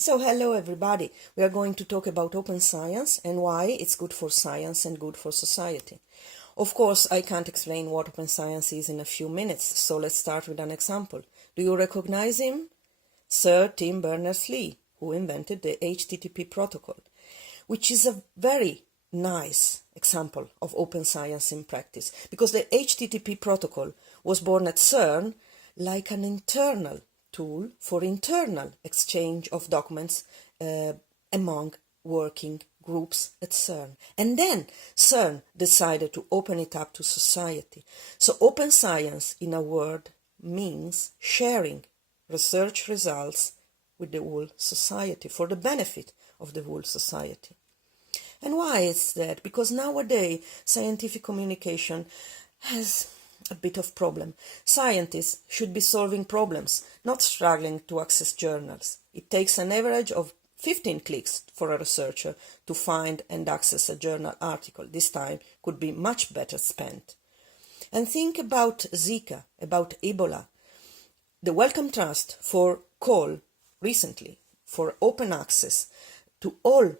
So hello everybody, we are going to talk about open science and why it's good for science and good for society. Of course, I can't explain what open science is in a few minutes, so let's start with an example. Do you recognize him? Sir Tim Berners-Lee, who invented the HTTP protocol, which is a very nice example of open science in practice, because the HTTP protocol was born at CERN like an internal tool for internal exchange of documents among working groups at CERN. And then CERN decided to open it up to society. So open science, in a word, means sharing research results with the whole society for the benefit of the whole society. And why is that? Because nowadays scientific communication has a bit of problem. Scientists should be solving problems, not struggling to access journals. It takes an average of 15 clicks for a researcher to find and access a journal article. This time could be much better spent. And think about Zika, about Ebola. The Wellcome Trust for call recently for open access to all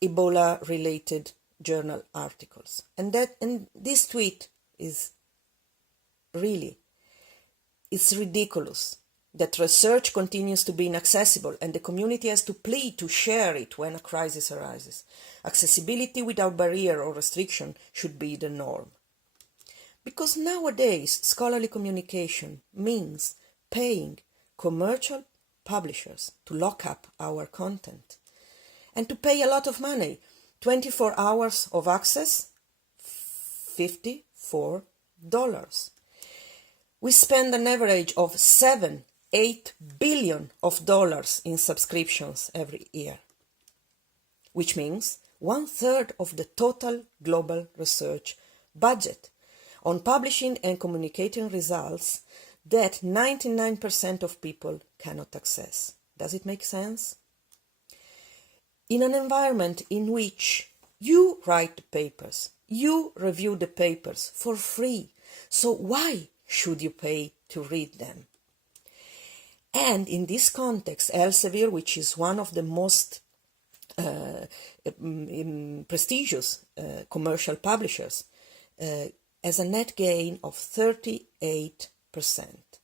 Ebola-related journal articles. And this tweet is really, it's ridiculous that research continues to be inaccessible and the community has to plead to share it when a crisis arises. Accessibility without barrier or restriction should be the norm. Because nowadays scholarly communication means paying commercial publishers to lock up our content and to pay a lot of money. 24 hours of access, $54. We spend an average of $8 billion in subscriptions every year, which means 1/3 of the total global research budget on publishing and communicating results that 99% of people cannot access. Does it make sense? In an environment in which you write the papers, you review the papers for free, so why should you pay to read them? And in this context, Elsevier, which is one of the most prestigious commercial publishers, has a net gain of 38%,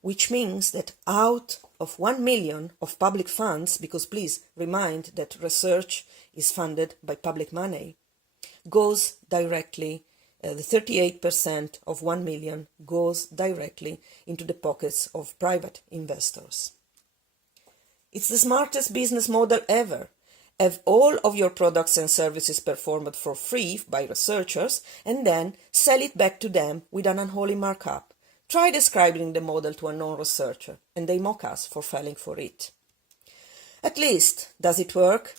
which means that out of 1 million of public funds, because please remind that research is funded by public money, goes directly, the 38% of 1 million goes directly into the pockets of private investors. It's the smartest business model ever. Have all of your products and services performed for free by researchers and then sell it back to them with an unholy markup. Try describing the model to a non-researcher and they mock us for falling for it. At least, does it work?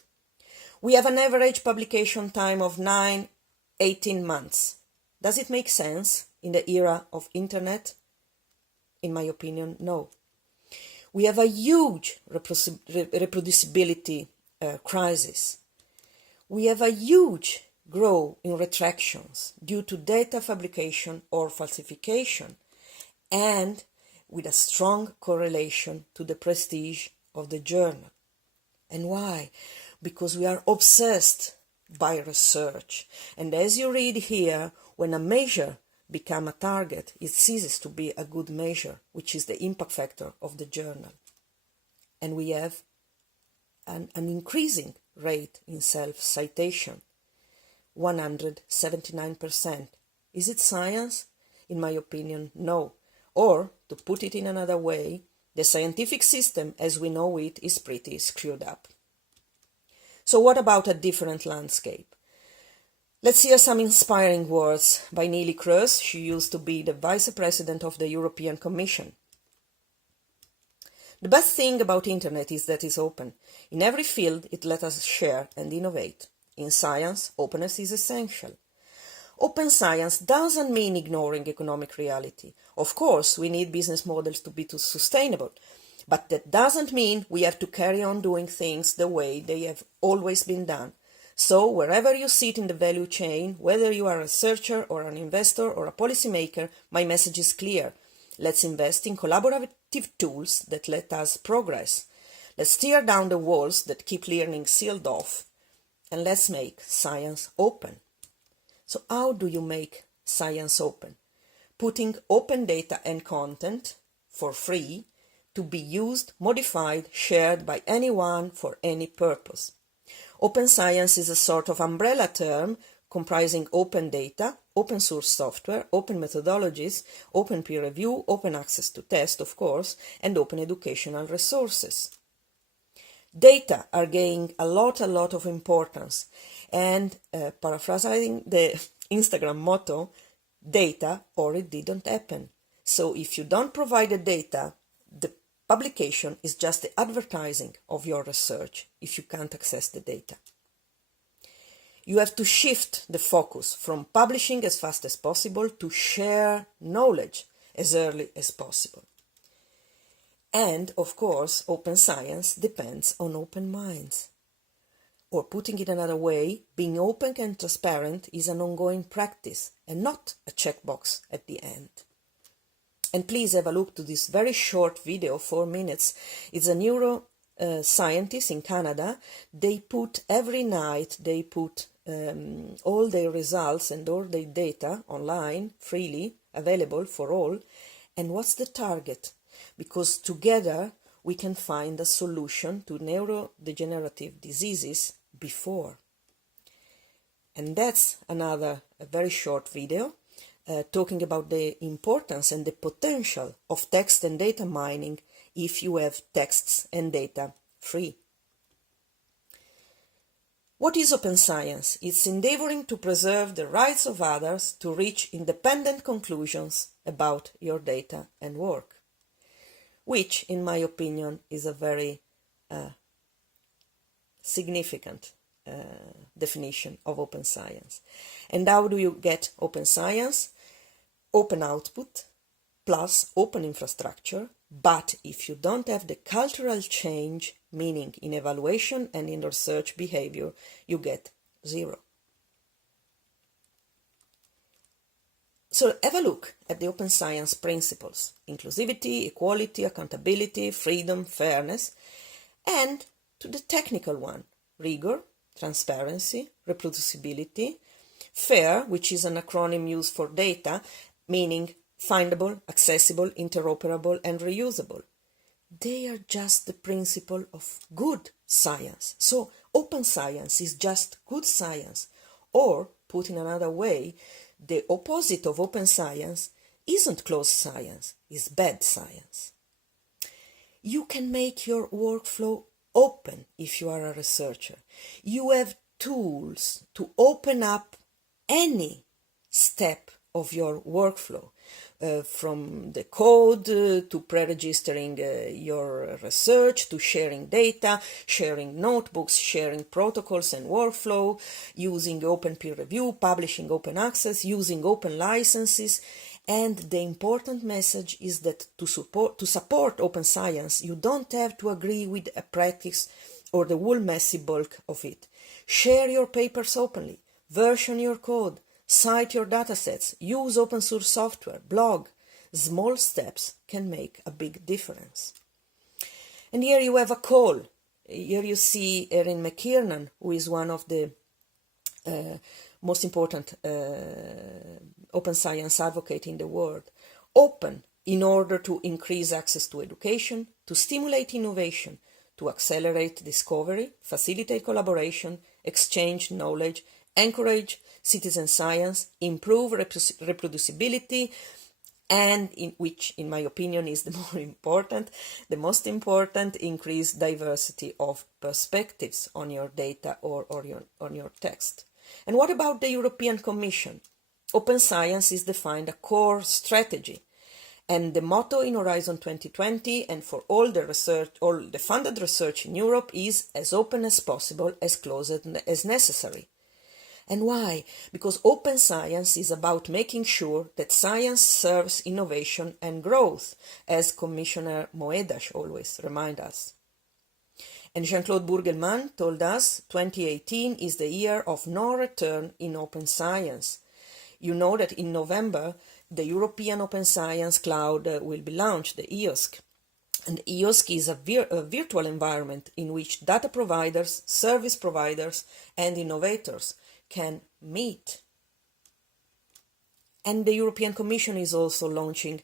We have an average publication time of 18 months. Does it make sense in the era of internet? In my opinion, no. We have a huge reproducibility crisis. We have a huge growth in retractions due to data fabrication or falsification, and with a strong correlation to the prestige of the journal. And why? Because we are obsessed by research. And as you read here, when a measure becomes a target, it ceases to be a good measure, which is the impact factor of the journal. And we have an increasing rate in self-citation, 179%. Is it science? In my opinion, no. Or, to put it in another way, the scientific system as we know it is pretty screwed up. So what about a different landscape? Let's hear some inspiring words by Neelie Kroes. She used to be the Vice President of the European Commission. The best thing about internet is that it's open. In every field, it lets us share and innovate. In science, openness is essential. Open science doesn't mean ignoring economic reality. Of course, we need business models to be sustainable, but that doesn't mean we have to carry on doing things the way they have always been done. So, wherever you sit in the value chain, whether you are a researcher or an investor or a policymaker, my message is clear. Let's invest in collaborative tools that let us progress. Let's tear down the walls that keep learning sealed off, and let's make science open. So how do you make science open? Putting open data and content for free to be used, modified, shared by anyone for any purpose. Open science is a sort of umbrella term comprising open data, open source software, open methodologies, open peer review, open access to tests, of course, and open educational resources. Data are gaining a lot of importance, and paraphrasing the Instagram motto, data or it didn't happen. So if you don't provide the data, the publication is just the advertising of your research if you can't access the data. You have to shift the focus from publishing as fast as possible to share knowledge as early as possible. And, of course, open science depends on open minds. Or putting it another way, being open and transparent is an ongoing practice and not a checkbox at the end. And please have a look to this very short video, 4 minutes. It's a neuroscientist in Canada. They put every night, all their results and all their data online, freely available for all. And what's the target? Because together we can find a solution to neurodegenerative diseases before. And that's a very short video talking about the importance and the potential of text and data mining if you have texts and data free. What is open science? It's endeavoring to preserve the rights of others to reach independent conclusions about your data and work, which, in my opinion, is a very significant definition of open science. And how do you get open science? Open output plus open infrastructure, but if you don't have the cultural change, meaning in evaluation and in research behavior, you get zero. So have a look at the open science principles: inclusivity, equality, accountability, freedom, fairness, and to the technical one: rigor, transparency, reproducibility, FAIR, which is an acronym used for data, meaning findable, accessible, interoperable, and reusable. They are just the principle of good science. So open science is just good science, or, put in another way, the opposite of open science isn't closed science, it's bad science. You can make your workflow open if you are a researcher. You have tools to open up any step of your workflow, from the code to pre-registering your research, to sharing data, sharing notebooks, sharing protocols and workflow, using open peer review, publishing open access, using open licenses. And the important message is that to support open science, you don't have to agree with a practice or the whole messy bulk of it. Share your papers openly, version your code, cite your datasets, use open source software, blog. Small steps can make a big difference. And here you have a call. Here you see Erin McKiernan, who is one of the most important open science advocate in the world. Open in order to increase access to education, to stimulate innovation, to accelerate discovery, facilitate collaboration, exchange knowledge, encourage citizen science, improve reproducibility, and which, in my opinion, is the most important, increase diversity of perspectives on your data or on your text. And what about the European Commission? Open science is defined a core strategy, and the motto in Horizon 2020 and for all the funded research in Europe is as open as possible, as close as necessary. And why? Because open science is about making sure that science serves innovation and growth, as Commissioner Moedas always reminds us. And Jean-Claude Burgelman told us 2018 is the year of no return in open science. You know that in November, the European Open Science Cloud will be launched, the EOSC. And EOSCI is a virtual environment in which data providers, service providers, and innovators can meet. And the European Commission is also launching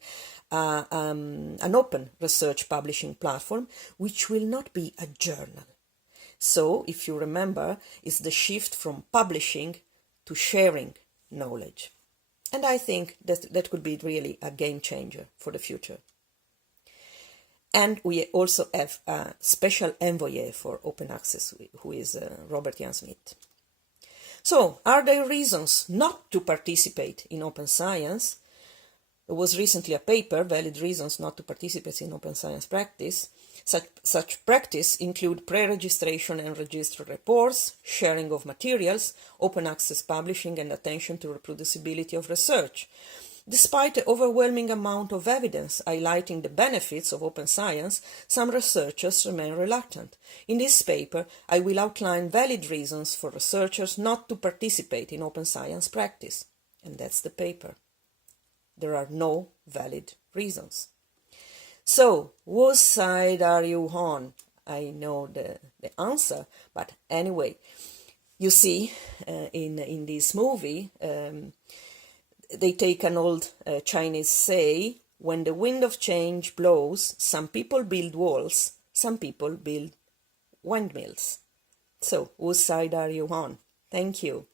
an open research publishing platform, which will not be a journal. So, if you remember, it's the shift from publishing to sharing knowledge. And I think that could be really a game changer for the future. And we also have a special envoy for open access, who is Robert Jan Smith. So, are there reasons not to participate in open science? There was recently a paper, Valid Reasons Not to Participate in Open Science Practice. Such practice include pre-registration and register reports, sharing of materials, open access publishing, and attention to reproducibility of research. Despite the overwhelming amount of evidence highlighting the benefits of open science, some researchers remain reluctant. In this paper, I will outline valid reasons for researchers not to participate in open science practice. And that's the paper. There are no valid reasons. So, whose side are you on? I know the answer, but anyway, you see, in this movie, they take an old Chinese say, when the wind of change blows, some people build walls, some people build windmills. So, whose side are you on? Thank you.